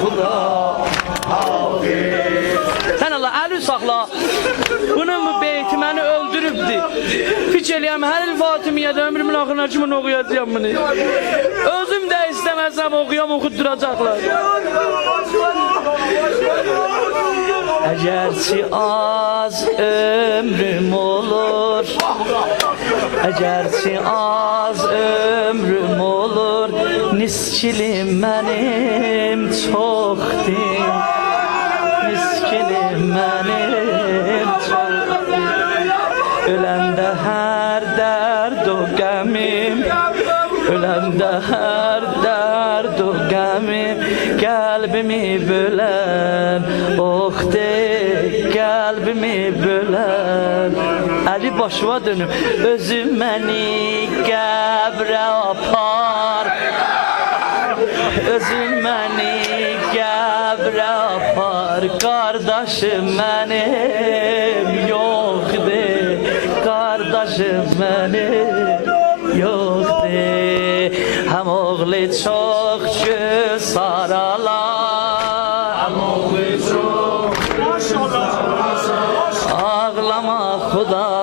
Xuda Sən Allah əli saxla. Bunun bu beyti məni öldürübdü. Fikir eləyəm, hər il Fatimiyyədə ömrümün axırına kimi oxuyacağım bunu. Özüm də istəməzsəm oxuyam, oxutduracaqlar. Əgərçi az ömrüm olur, əgərçi az ömrüm olur, niskilim mənim çoxdur, niskilim mənim çoxdur. Öləndə hər dərd o qəmim, öləndə hər dərd o qəmim, qəlbimi bölən oxde, qəlbimi bölən. Əli başıma dönüm, özüm məni qəbrə apar, özüm məni qəbrə apar, qardaşım mənim yoxdur, qardaşım mənim yoxdur. Həm oğlu çox göz saralar, həm oğlu çox ağlama Xuda